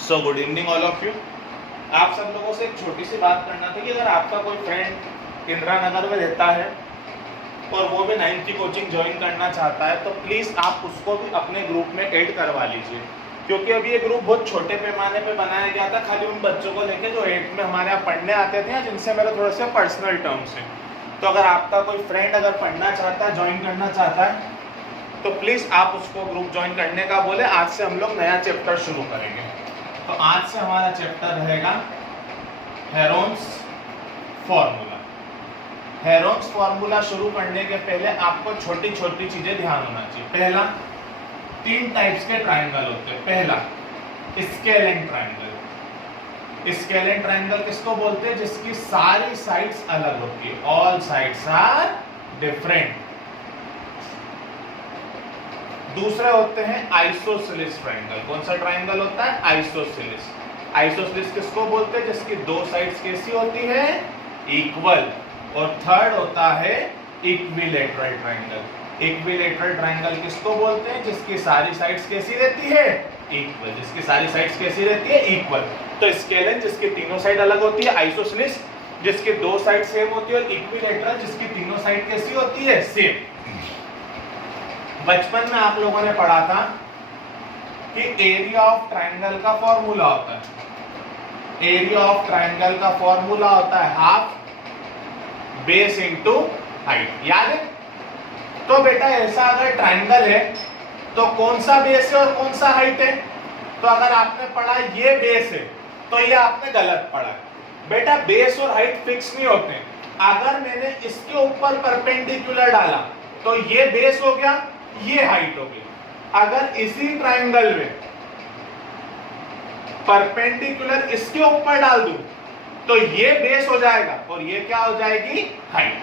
So good evening all of you. आप सब लोगों से एक छोटी सी बात करना था कि अगर आपका कोई फ्रेंड इंदिरा नगर में रहता है और वो भी 9th की कोचिंग ज्वाइन करना चाहता है तो प्लीज़ आप उसको भी अपने ग्रुप में ऐड करवा लीजिए, क्योंकि अभी ये ग्रुप बहुत छोटे पैमाने पे बनाया गया था, खाली उन बच्चों को लेके जो 8th में हमारे यहाँ पढ़ने आते थे या जिनसे मेरे थोड़े से पर्सनल टर्म्स हैं। तो अगर आपका कोई फ्रेंड अगर पढ़ना चाहता है, ज्वाइन करना चाहता है, तो प्लीज़ आप उसको ग्रुप ज्वाइन करने का बोले। आज से हम लोग नया चैप्टर शुरू करेंगे। तो आज से हमारा चैप्टर रहेगा हेरोन्स फॉर्मूला। हेरोन्स फॉर्मूला शुरू करने के पहले आपको छोटी छोटी चीजें ध्यान होना चाहिए। पहला, 3 टाइप्स के ट्राइंगल होते हैं। पहला स्केलेन ट्राइंगल। स्केलेन ट्राइंगल किसको बोलते हैं? जिसकी सारी साइड्स अलग होती है, ऑल साइड्स आर डिफरेंट। दूसरे होते हैं आइसोसेलेस ट्राइंगल। कौन सा ट्राइंगल होता है? आइसोसेलेस। आइसोसेलेस किसको बोलते हैं? जिसकी 2 साइड्स कैसी होती है? इक्वल। और थर्ड होता है इक्विलेटरल ट्राइंगल। इक्विलेटरल ट्राइंगल किसको बोलते हैं? जिसकी सारी साइड्स कैसी रहती है? इक्वल। जिसकी सारी साइड्स कैसी रहती है? इक्वल। तो स्केलेन जिसकी तीनों साइड अलग होती है, आइसोसेलेस जिसकी 2 साइड सेम होती है, और इक्विलेटरल जिसकी तीनों साइड कैसी होती है? सेम। बचपन में आप लोगों ने पढ़ा था कि एरिया ऑफ ट्राइंगल का फॉर्मूला होता है। एरिया ऑफ ट्राइंगल का फॉर्मूला होता है हाफ बेस इनटू हाइट। याद है? तो बेटा ऐसा अगर ट्राइंगल है तो कौन सा बेस है और कौन सा हाइट है? तो अगर आपने पढ़ा ये बेस है तो ये आपने गलत पढ़ा है। बेटा बेस और हाइट फिक्स नहीं होते। अगर मैंने इसके ऊपर परपेंडिकुलर डाला तो ये बेस हो गया, ये हाइट हो गई। अगर इसी ट्राइंगल में परपेंडिकुलर इसके ऊपर डाल दूं तो ये बेस हो जाएगा और ये क्या हो जाएगी? हाइट।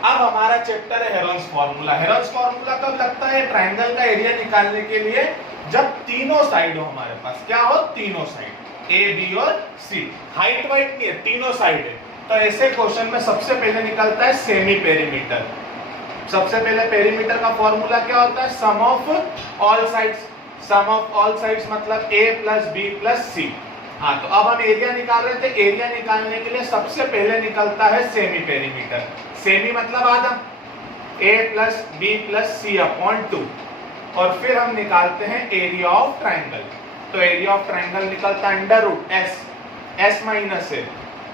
अब हमारा चैप्टर है हेरोन्स फॉर्मूला। हेरोन्स फॉर्मूला कब लगता है? ट्राइंगल का एरिया निकालने के लिए, जब तीनों साइड हो हमारे पास। क्या हो? तीनों साइड, ए बी और सी। हाइट वाइट नहीं है, तीनों साइड है। तो ऐसे क्वेश्चन में सबसे पहले निकलता है सेमी पेरीमीटर। सबसे पहले पेरीमीटर का फॉर्मूला क्या होता है? Sum of all sides. Sum of all sides मतलब a plus B plus C. हाँ, तो अब हम एरिया निकाल रहे थे। एरिया निकालने के लिए सबसे पहले निकलता है सेमी पेरीमीटर। सेमी मतलब आधा, a plus B plus C upon 2। और फिर हम निकालते हैं एरिया ऑफ ट्राइंगल। तो एरिया ऑफ ट्राइंगल निकलता है under root S, S minus A,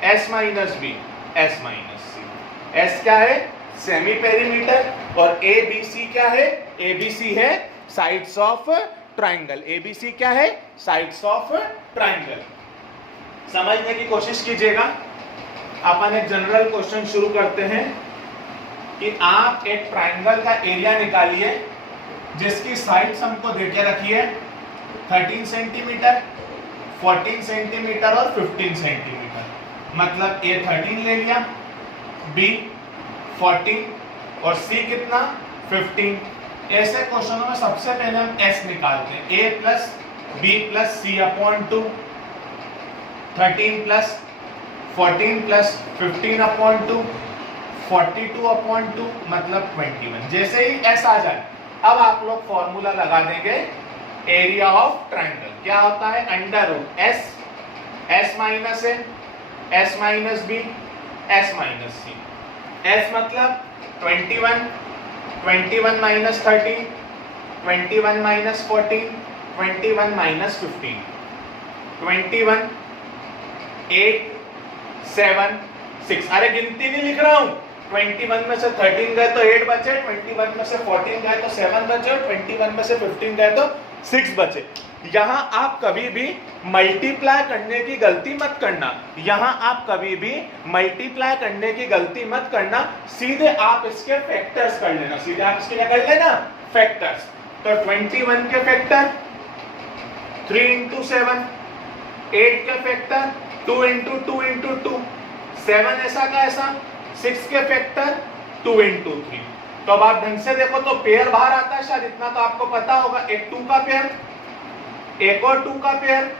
S minus B, S minus C. S क्या है? Semi perimeter. और ए बी सी क्या है? ए बी सी है sides of triangle. A B C क्या है? Sides of triangle. समझने की कोशिश कीजिएगा। अपन एक जनरल क्वेश्चन शुरू करते हैं कि आप एक ट्राइंगल का एरिया निकालिए जिसकी साइड्स हमको देके रखिए 13 सेंटीमीटर, 14 सेंटीमीटर और 15 सेंटीमीटर। मतलब ए 13 ले लिया, बी 14 और सी कितना? 15। ऐसे क्वेश्चनों में सबसे पहले हम एस निकालते हैं। A plus B plus C upon 2, 13 plus 14 plus 15 upon 2, 42 upon 2 मतलब 21। जैसे ही एस आ जाए अब आप लोग फॉर्मूला लगा देंगे एरिया ऑफ ट्राइंगल। क्या होता है? Under root S, S minus A, S minus B, S minus C. S मतलब 21, 21 माइनस 13, 21 माइनस 14, 21 माइनस 15, 21, 8, 7, 6। अरे गिनती नहीं लिख रहा हूं। 21 में से 13 गए तो 8 बचे, 21 में से 14 गए तो 7 बचे, और 21 में से 15 गए तो 6 बचे। यहां आप कभी भी मल्टीप्लाई करने की गलती मत करना। यहां आप कभी भी मल्टीप्लाई करने की गलती मत करना। सीधे आप इसके फैक्टर्स कर लेना। सीधे आप इसके क्या कर लेना? फैक्टर्स। तो 21 के फैक्टर 3 इंटू 7, 8 के फैक्टर 2 इंटू 2 इंटू 2, 7 ऐसा का ऐसा, 6 के फैक्टर 2 इंटू 3। तो अब आप ढंग से देखो तो पेयर बाहर आता है, शायद इतना तो आपको पता होगा। एक 2 का पेयर, एक और 2 का पेयर,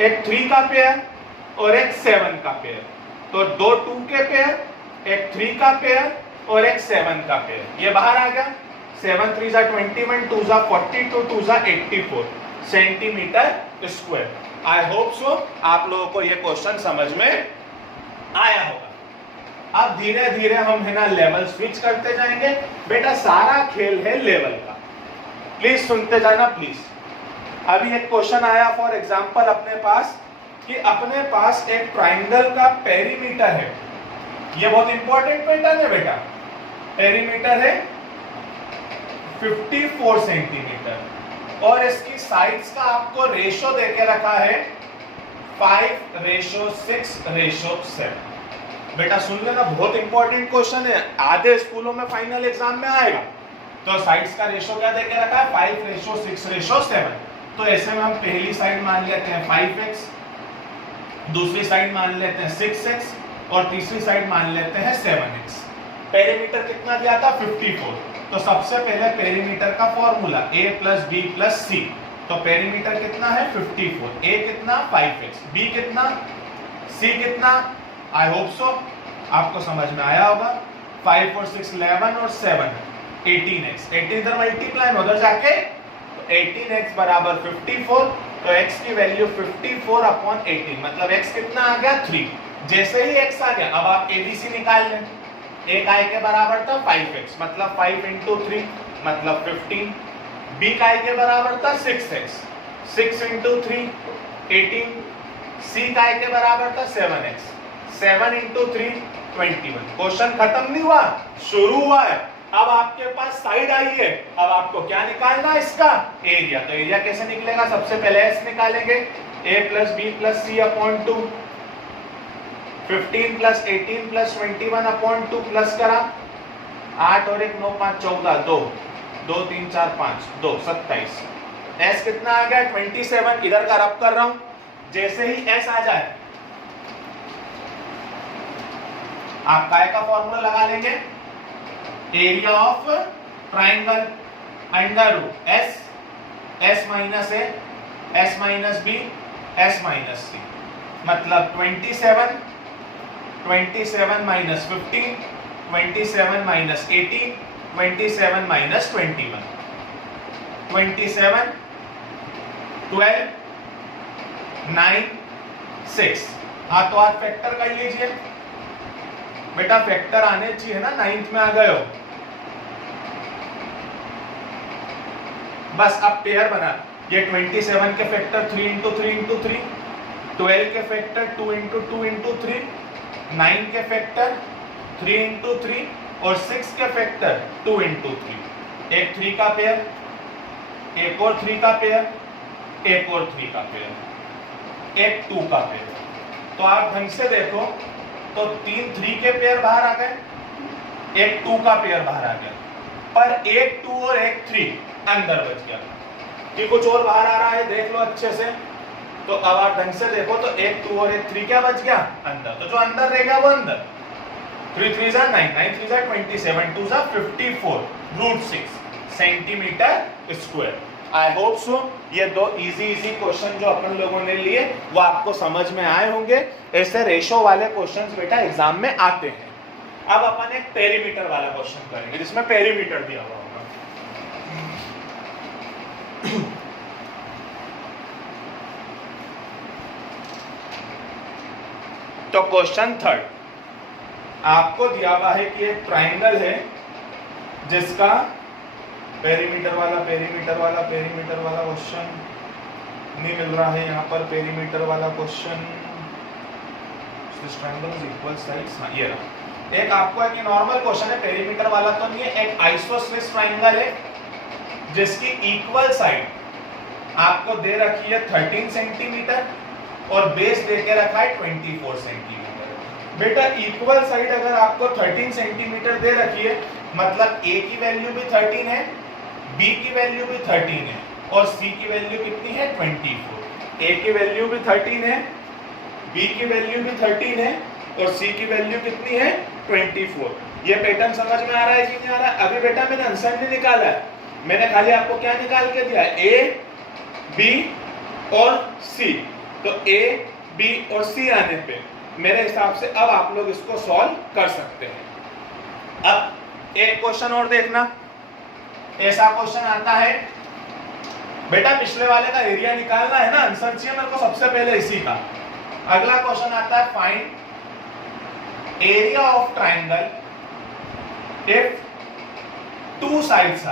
एक 3 का पेयर और एक 7 का पेयर। तो 2 2 के पेयर, एक 3 का पेयर और एक 7 का पेयर। ये बाहर आ गया। 7 3 21, 2 42, 2 84 centimetre square. I hope so आप लोगों को ये क्वेश्चन समझ में आया होगा। अब धीरे धीरे हम है ना लेवल स्विच करते जाएंगे। बेटा सारा खेल है लेवल का, प्लीज सुनते जाना प्लीज। अभी एक क्वेश्चन आया फॉर एग्जांपल अपने पास कि अपने पास एक ट्राइंगल का पेरीमीटर है। ये बहुत इंपॉर्टेंट पैटर्न है बेटा। पेरीमीटर है 54 सेंटीमीटर और इसकी साइड्स का आपको रेशो देके रखा है 5:6:7। बेटा सुन लेना, बहुत इंपॉर्टेंट क्वेश्चन है, आधे स्कूलों में फाइनल एग्जाम में आएगा। तो साइड्स का रेशो क्या देके रखा है 5:6:7। तो ऐसे में हम पहली साइड मान लेते हैं 5x, दूसरी साइड मान लेते हैं 6x और तीसरी साइड मान लेते हैं 7x। पेरीमीटर कितना दिया था 54। तो सबसे पहले पेरीमीटर का फॉर्मूला a + b + c। तो पेरीमीटर कितना है 54, a कितना 5x, b कितना, c कितना। आई होप सो आपको समझ में आया होगा। 5 और 6 11 और 7 18x। 18 इधर मल्टीप्लाई में उधर जाके तो 18x बराबर 54। तो x की वैल्यू 54/18 मतलब x कितना आ गया 3। जैसे ही x आ गया अब आप abc निकाल लें। a का i के बराबर था 5x मतलब 5 × 3 मतलब 15। b का i के बराबर था 6x, 6 × 3 18। c का i के बराबर था 7x, 7 × 3 21। क्वेश्चन खत्म नहीं हुआ, शुरू हुआ है। अब आपके पास साइड आई है, अब आपको क्या निकालना है इसका एरिया। तो एरिया कैसे निकलेगा, सबसे पहले s निकालेंगे a + b + c/2। 15 + 18 + 21/2 प्लस करा 8 और 1 9 5 14 2 2 3 4 5 2 27। s कितना आ गया 27। इधर का रब कर रहा हूं। जैसे ही s आ जाए आप काय का फॉर्मूला लगा लेंगे, area of triangle √s, s - a, s - b, s - c मतलब 27 - 15, 27 - 18, 27 - 21, 27 12 9 6। हाथों हाथ फैक्टर कर लीजिए बेटा, फैक्टर आने चाहिए ना, 9th में आ गए हो। बस अब पेयर बना, ये 27 के फैक्टर 3 × 3 × 3, 12 के फैक्टर 2 × 2 × 3, 9 के फैक्टर 3 × 3 और 6 के फैक्टर 2 × 3। एक 3 का पेयर, एक और 3 का पेयर, एक और 3 का पेयर, एक 2 का पेयर। तो आप ढंग से देखो तो 3 3 के पेयर बाहर आ गए, एक 2 का पेयर बाहर आ गया, पर एक 2 और एक 3 अंदर बच गया। कि कुछ और बाहर आ रहा है देख लो अच्छे से। तो अब आप ढंग से देखो तो एक 2 और एक 3 क्या बच गया अंदर। तो जो अंदर रहेगा वो अंदर। 3 3 9 9 3 27 2 54 √6 centimetre square. I hope so ये दो इजी क्वेश्चन जो अपन लोगों ने लिए वो आपको समझ में आए होंगे। ऐसे रेशो वाले क्वेश्चंस बेटा एग्जाम में आते हैं। अब अपन एक पेरीमीटर वाला क्वेश्चन करेंगे जिसमें पेरीमीटर दिया हुआ होगा। तो क्वेश्चन 3 आपको दिया हुआ है कि एक ट्राइंगल है जिसका पेरीमीटर वाला क्वेश्चन नहीं मिल रहा है यहाँ पर। पेरीमीटर वाला क्वेश्चन इक्वल साइड्स, हाँ ये रहा। एक आपको एक नॉर्मल क्वेश्चन है, पेरीमीटर वाला तो नहीं है। एक आइसोसेलेस ट्राइंगल है जिसकी इक्वल साइड आपको दे रखी है 13 सेंटीमीटर और बेस दे के रखा है 24 सेंटीमीटर। बेटा इक्वल साइड अगर आपको 13 सेंटीमीटर दे रखी है मतलब a की वैल्यू भी 13 है, b की वैल्यू भी 13 है और c की वैल्यू कितनी है 24। a की वैल्यू भी 13 है, b की वैल्यू भी 13 है और c की वैल्यू कितनी है 24। ये पैटर्न समझ में आ रहा है कि नहीं आ रहा है? अभी बेटा मैंने आंसर नहीं निकाला है, मैंने खाली आपको क्या निकाल के दिया है a, b और c। तो a, b और c आने पे मेरे हिसाब से अब आप लोग इसको सॉल्व कर सकते हैं। अब एक क्वेश्चन और देखना। ऐसा क्वेश्चन आता है बेटा पिछले वाले का एरिया निकालना है ना, आंसर चाहिए मेरे को सबसे पहले इसी का। अगला क्वेश्चन आता है find area of triangle if two sides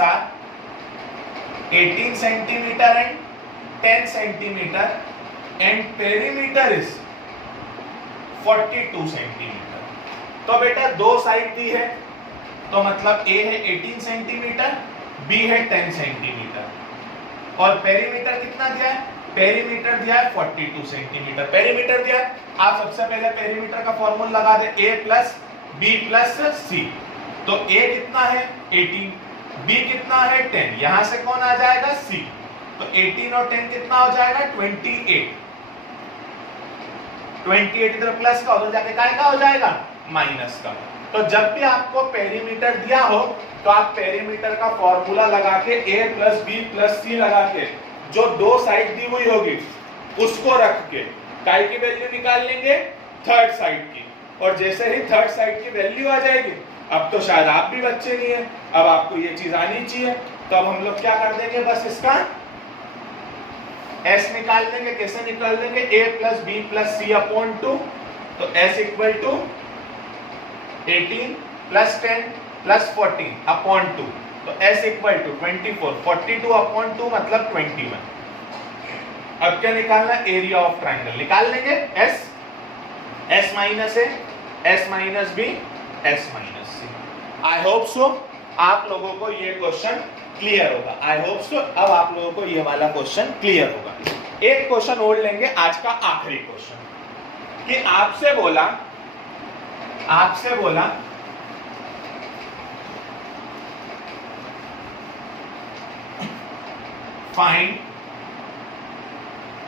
are 18 centimeter and 10 centimeter and perimeter is 42 centimeter। तो बेटा दो साइड दी है, तो मतलब A है 18 सेंटीमीटर, B है 10 सेंटीमीटर और पेरीमीटर कितना दिया है? पेरीमीटर दिया है 42 सेंटीमीटर। पेरीमीटर दिया है, आप सबसे पहले पेरीमीटर का फॉर्मूला लगा दे A plus B plus C। तो A कितना है 18, B कितना है 10, यहां से कौन आ जाएगा C। तो 18 और 10 कितना हो जाएगा 28। 28 इधर प्लस का उधर जाके काय का हो जाएगा माइनस का। तो जब भी आपको पेरीमीटर दिया हो तो आप पेरीमीटर का फॉर्मूला लगा के A plus B plus C लगा के जो दो साइड दी हुई होगी उसको रख के काय की वैल्यू निकाल लेंगे थर्ड साइड की। और जैसे ही थर्ड साइड की वैल्यू आ जाएगी, अब तो शायद आप भी बच्चे नहीं है, अब आपको ये चीज आनी चाहिए, तो अब हम लोग क्या कर देंगे, बस इसका S निकाल लेंगे। कैसे निकाल लेंगे? A plus B plus C upon 2, तो S equal to 18 plus 10 plus 14 upon 2, तो S इक्वल टू 24, 42 अपॉन 2 मतलब 21। अब क्या निकालना? एरिया ऑफ ट्राइंगल निकाल लेंगे। S minus A, S minus B, S minus C। I hope so आप लोगों को ये क्वेश्चन क्लियर होगा। आई होप सो अब आप लोगों को ये वाला क्वेश्चन क्लियर होगा। एक क्वेश्चन और लेंगे, आज का आखिरी क्वेश्चन, कि आपसे बोला find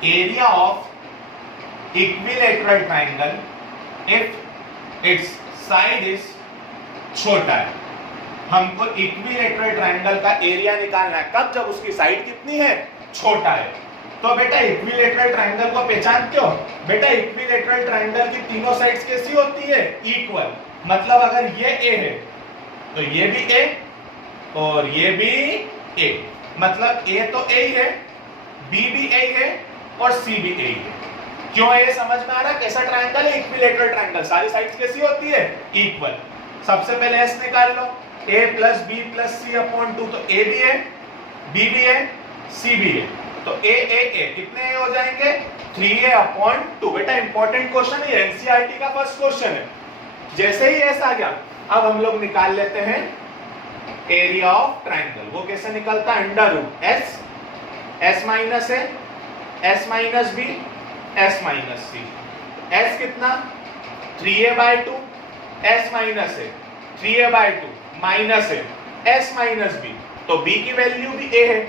area of equilateral triangle if it's side is छोटा है। हमको इक्विलैटरल ट्राइंगल का एरिया निकालना है, कब? जब उसकी साइड कितनी है? छोटा है। तो बेटा इक्विलैटरल ट्राइंगल को पहचानते हो? बेटा इक्विलैटरल ट्राइंगल की तीनों साइड्स कैसी होती है? इक्वल। मतलब अगर ये A है तो ये भी A और ये भी A, मतलब A तो A ही है, B भी A है और C भी A है। क्यों ये समझ में आ रहा है? कैसा ट्राइंगल है? इक्विलैटरल ट्राइंगल, सारी साइड्स कैसी होती है? इक्वल। सबसे पहले S निकाल लो, A plus B plus C upon 2, तो A भी है, B भी है, C भी है, तो A कितने A हो जाएंगे? 3A upon 2। बेटा इंपॉर्टेंट क्वेश्चन है, एनसीईआरटी का फर्स्ट क्वेश्चन है। जैसे ही S आ गया, अब हम लोग निकाल लेते हैं एरिया ऑफ ट्राइंगल। वो कैसे निकलता है? Under root S minus A, S minus B, S minus C। S कितना? 3A/2, S minus A 3A/2 minus A, S minus B, तो B की वैल्यू भी A है,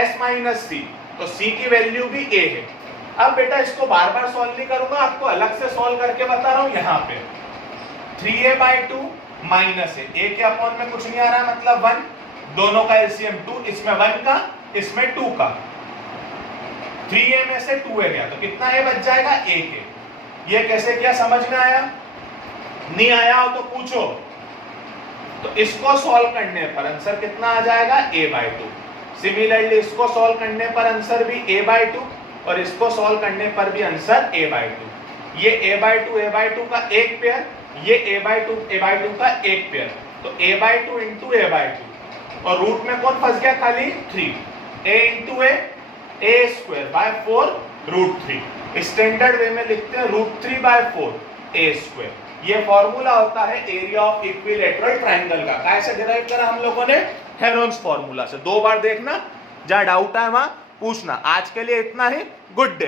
S माइनस C, तो C की वैल्यू भी A है। अब बेटा इसको बार बार सॉल्व नहीं करूंगा, आपको अलग से सॉल्व करके बता रहा हूं। यहाँ पे 3A/2 माइनस A के अपॉन में कुछ नहीं आ रहा, मतलब 1, दोनों का एलसीएम 2, इसमें 1 का, इसमें 2 का, 3A में से 2A गया, तो कितना A बच जाएगा? 1 A। ये कैसे किया समझ में आया? नहीं आया हो तो पूछो। तो इसको सॉल्व करने पर आंसर कितना आ जाएगा? A/2। सिमिलरली इसको सॉल्व करने पर आंसर भी A/2 और इसको सॉल्व करने पर भी आंसर A/2। ये A/2 का एक पेयर, ये A/2 का एक पेयर, तो A/2 इंटू A/2 और रूट में कौन फंस गया? खाली 3। A into A square by 4 root 3। Standard way में लिखते हैं √3/4 A स्क्वायर। ये फॉर्मूला होता है एरिया ऑफ इक्विलैटरल ट्राइंगल का। कैसे डिराइव करा हम लोगों ने? हेरोन्स फॉर्मूला से। 2 बार देखना, जहां डाउट है वहां पूछना। आज के लिए इतना ही। Good day.